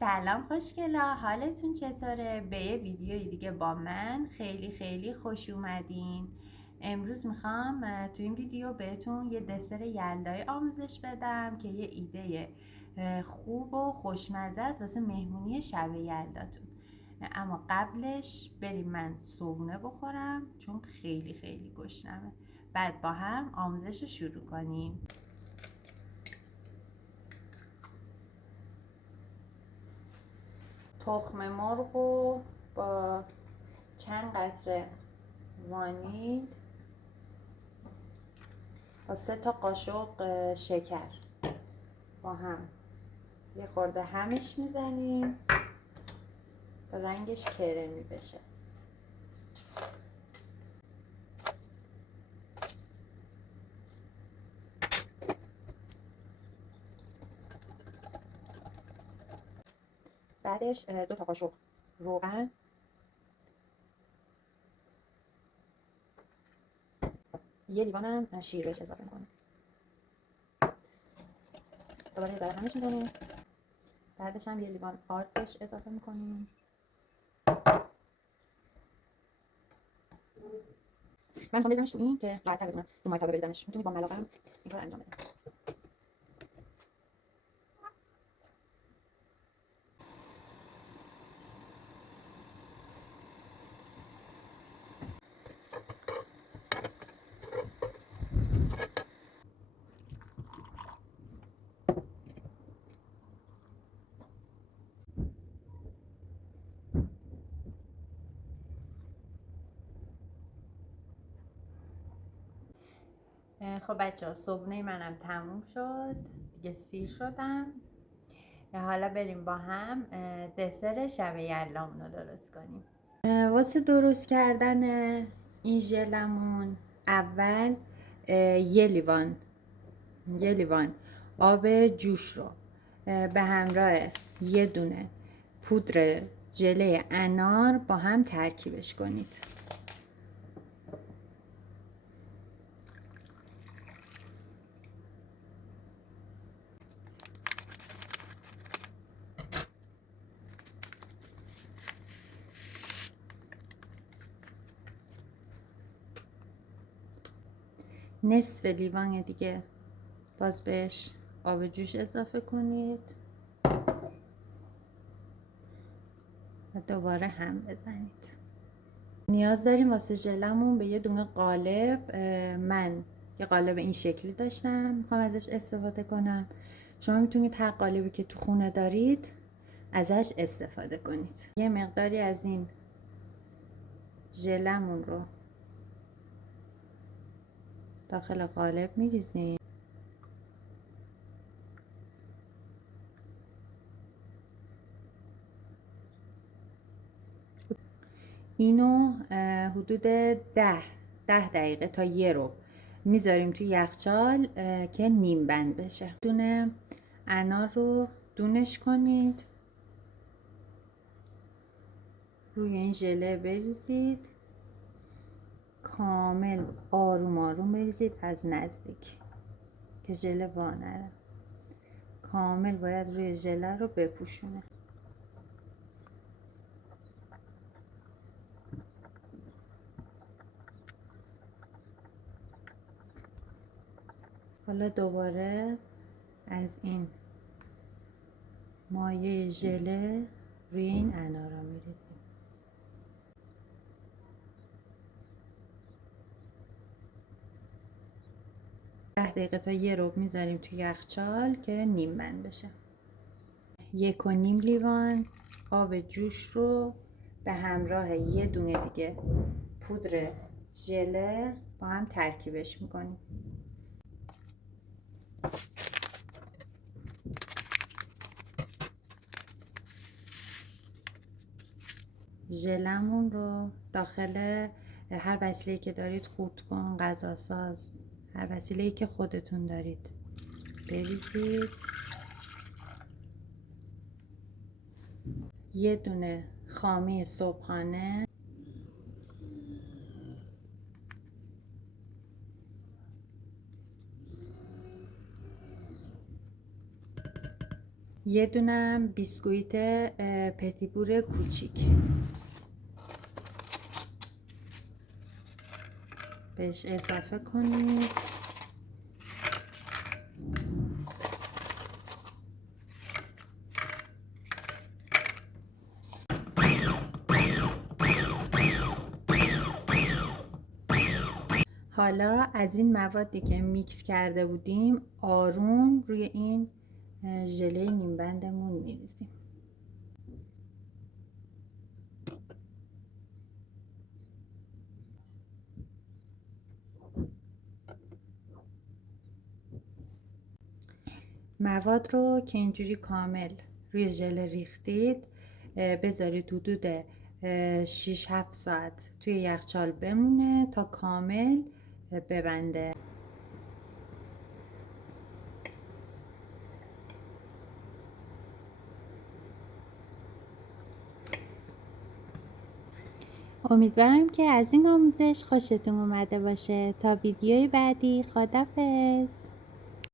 سلام خوشگلا، حالتون چطوره؟ به یه ویدیوی دیگه با من خیلی خوش اومدین. امروز میخوام تو این ویدیو بهتون یه دسر یلدایی آموزش بدم که یه ایده خوب و خوشمزه است واسه مهمونی شب یلداتون. اما قبلش بریم من صبحونه بخورم چون خیلی گشنمه. بعد با هم آموزش رو شروع کنیم. تخم مرغ رو با چند قطره وانیل با 3 تا قاشق شکر با هم یه خورده همش میزنیم تا رنگش کرمی بشه. بعدش 2 تا قاشق روغن، یه لیوان هم شیر بهش اضافه میکنیم. دوباره یه ذره همش میزنیم. بعدش هم یه لیوان آرد بهش اضافه میکنیم. من میخوام بزنمش تو این که راحت‌تر بتونم رو مایتابه بزنمش. میتونید با ملاقه هم این کار انجام بدید. خب بچه ها، صبحونه منم تموم شد دیگه، سیر شدم. حالا بریم با هم دسر شب یلدامون رو درست کنیم. واسه درست کردن این ژلمون اول یه لیوان آب جوش رو به همراه یه دونه پودر ژله انار با هم ترکیبش کنید. نصف لیوان دیگه باز بهش آب جوش اضافه کنید و دوباره هم بزنید. نیاز داریم واسه ژلمون به یه دونه قالب. من یه قالب این شکلی داشتم میخوام ازش استفاده کنم. شما میتونید هر قالبی که تو خونه دارید ازش استفاده کنید. یه مقداری از این ژلمون رو داخل قالب میریزیم. اینو حدود 10 دقیقه تا یه رو میذاریم توی یخچال که نیم بند بشه. دونه انار رو دونش کنید، روی این ژله بریزید، کامل آروم بریزید از نزدیک که ژله وا نره. کامل باید روی ژله رو بپوشونه. حالا دوباره از این مایه ژله روی این انارا میریزیم. ده دقیقه تا یه رو میذاریم توی یخچال که نیم بند بشه. 1.5 لیوان آب جوش رو به همراه یه دونه دیگه پودر ژله با هم ترکیبش میکنیم. ژلمون رو داخل هر وسیله‌ای که دارید، قوطکن، غذاساز، هر وسیله‌ای که خودتون دارید بریزید. یه دونه خامه صبحانه، یه دونم بیسکویت پتیبور کوچیک بهش اضافه کنید. حالا از این موادی که میکس کرده بودیم آروم روی این ژله نیمبندمون میریزیم. مواد رو که اینجوری کامل روی ژله ریختید بذارید حدود 6-7 ساعت توی یخچال بمونه تا کامل ببنده. امیدوارم که از این آموزش خوشتون اومده باشه. تا ویدیوی بعدی، خداحافظ.